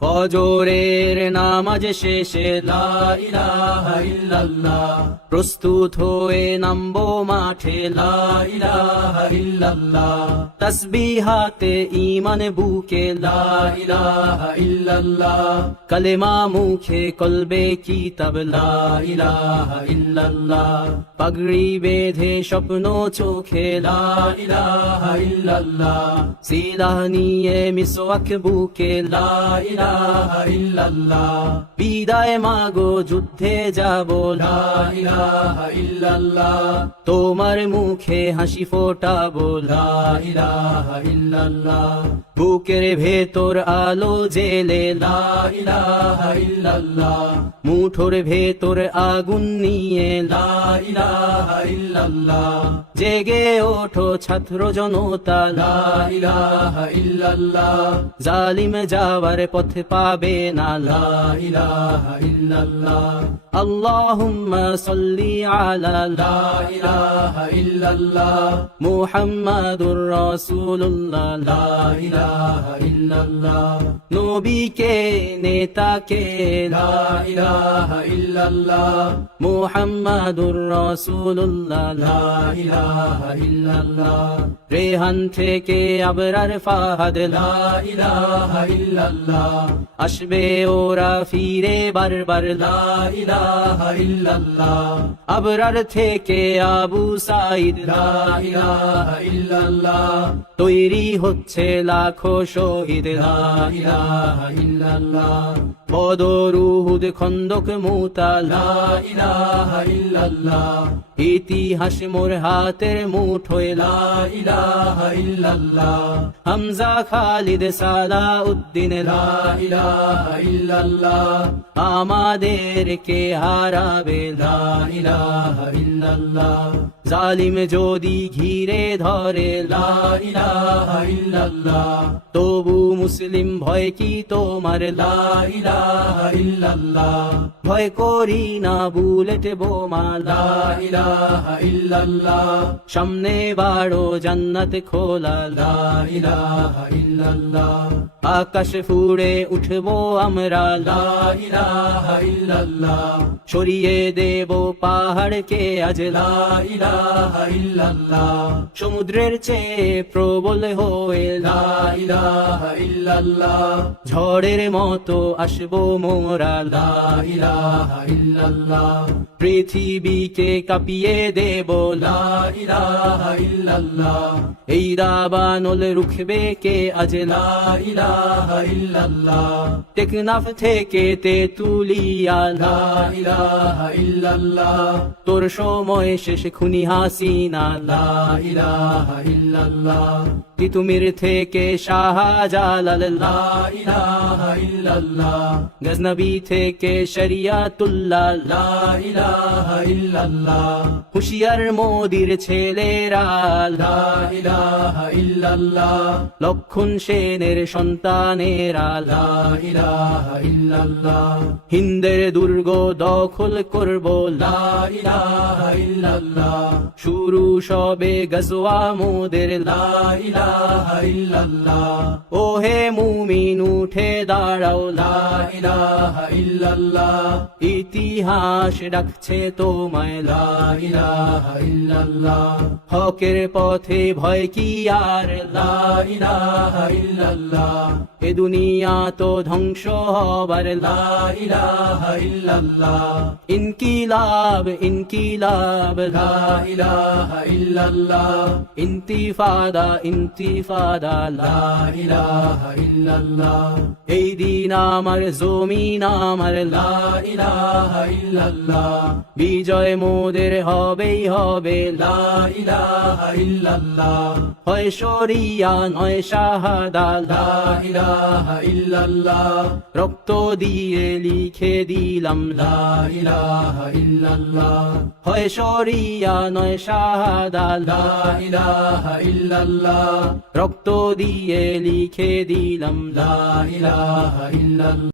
ফজরের নামাজ শেষে লা ইলাহা ইল্লাল্লাহ, প্রস্তুত হয়ে নামবো মাঠে লা ইলাহা ইল্লাল্লাহ, তাসবিহাতে ঈমান বুকে লা ইলাহা ইল্লাল্লাহ, কালেমা মুখে কলবে কিতাব লা ইলাহা ইল্লাল্লাহ, পাগড়ি বেঁধে স্বপ্ন চোখে লা ইলাহা ইল্লাল্লাহ, সিলাহ নিয়ে মিসওয়াক বুকে লা ইলাহা ইল্লাল্লাহ, বিদায় মাগো যুদ্ধে যাব লা ইলাহা ইল্লাল্লাহ, তোমার মুখে হাসি ফোটাবো লা ইলাহা ইল্লাল্লাহ, বুকের ভেতর আলো জেলে লা ইলাহা ইল্লাল্লাহ, মুঠোর ভেতর আগুন নিয়ে লা ইলাহা ইল্লাল্লাহ, জেগে ওঠো ছাত্র জনতা লা ইলাহা ইল্লাল্লাহ, জালিম যাওয়ার পথ পাবে না লা ইলাহা ইল্লাল্লাহ, আল্লাহুম্মা সাল্লি আলা লা ইলাহা ইল্লাল্লাহ, মুহাম্মাদুর রাসূলুল্লাহ লা ইলাহা ইল্লাল্লাহ, নবীকে নেতাকে লা ইলাহা ইল্লাল্লাহ, মুহাম্মাদুর রাসূলুল্লাহ লা ইলাহা ইল্লাল্লাহ, রেহান থেকে আবরার ফাহাদ লা ইলাহা ইল্লাল্লাহ, আসবে ওরা ফিরে বারবার লা ইলাহা ইল্লাল্লাহ, আবরার থেকে আবু সাঈদ লা ইলাহা ইল্লাল্লাহ, তৈরি হচ্ছে লাখো শহীদ লা ইলাহা ইল্লাল্লাহ, বদর উহুদ খন্দক মুতা লা ইলাহা ইল্লাল্লাহ, ইতিহাস মোর হাতের মুঠোয় লা ইলাহা ইল্লাল্লাহ, হামজা খালিদ সালাউদ্দিন লা ইলাহা ইল্লাল্লাহ, আমাদেরকে হারাবে লা ইলাহা ইল্লাল্লাহ, জালিম যদি ঘিরে ধরে লা ইলাহা ইল্লাল্লাহ, তবু মুসলিম ভয় কি তোমার লা ইলাহা ইল্লাল্লাহ, ভয় করি না বুলেট বোমা লা ইলাহা ইল্লাল্লাহ, সামনে বাড়ো জান্নাত খোলা লা ইলাহা ইল্লাল্লাহ, আকাশ ফুড়ে উঠবো আমরা লা ইলাহা ইল্লাল্লাহ, সরিয়ে দেব পাহাড়কে আজ লা ইলাহা ইল্লাল্লাহ, সমুদ্রের চেয়ে প্রবল হয়ে লা ইলাহা ইল্লাল্লাহ, ঝড়ের মতো আসবো মোরা লা ইলাহা ইল্লাল্লাহ, পৃথিবীকে কাঁপিয়ে দেব লা ইলাহা ইল্লাল্লাহ, এই দাবানল রুখবে কে আজ লা ইলাহা ইল্লাল্লাহ, টেকনাফ থেকে তেতুলিয়া লা ইলাহা ইল্লাল্লাহ, তোর সময় শেষ খুনি হাসিনা লা ইলাহা ইল্লাল্লাহ, তিতুমির থেকে শাহজালাল লা ইলাহা ইল্লাল্লাহ, গজনবী থেকে শরিয়াতুল্লাহ লা ইলাহা ইল্লাল্লাহ, হুশিয়ার মোদির ছেলেরা লা ইলাহা ইল্লাল্লাহ, লক্ষণ সেনের সন্তানেরা লা ইলাহা ইল্লাল্লাহ, হিন্দের দুর্গ দখল করব লা ইলাহা ইল্লাল্লাহ, শুরু সবে গজওয়া মোদের লা ইলাহা ইল্লাল্লাহ, ওহে মুমিন উঠে দাঁড়াও লা ইলাহা ইল্লাল্লাহ, ইতিহাস ডাকছে তোমায় লা ইলাহা ইল্লাল্লাহ, হকের পথে ভয় কি আর লা ইলাহা ইল্লাল্লাহ, এ দুনিয়া তো ধ্বংস হবার লা ইলাহা ইল্লাল্লাহ, ইনকিলাব ইনকিলাব লা ইলাহা ইল্লাল্লাহ, ইন্তিফাদা ইন্তিফাদা লা ইলাহা ইল্লাল্লাহ, এই দিন আমার জমিন আমার লা ইলাহা ইল্লাল্লাহ, বিজয় মোদের হবেই হবে লা ইলাহা ইল্লাল্লাহ, হয় শরিয়া নয় শাহাদা লা ইলাহা ইল্লাল্লাহ, রক্ত দিয়ে লিখে দিলাম লা ইলাহা ইল্লাল্লাহ, হয় শরিয়া নয় শাহাদা লা ইলাহা ইল্লাল্লাহ, রক্ত দিয়ে লিখে দিলাম লা ইলাহা ইল্লাল্লাহ।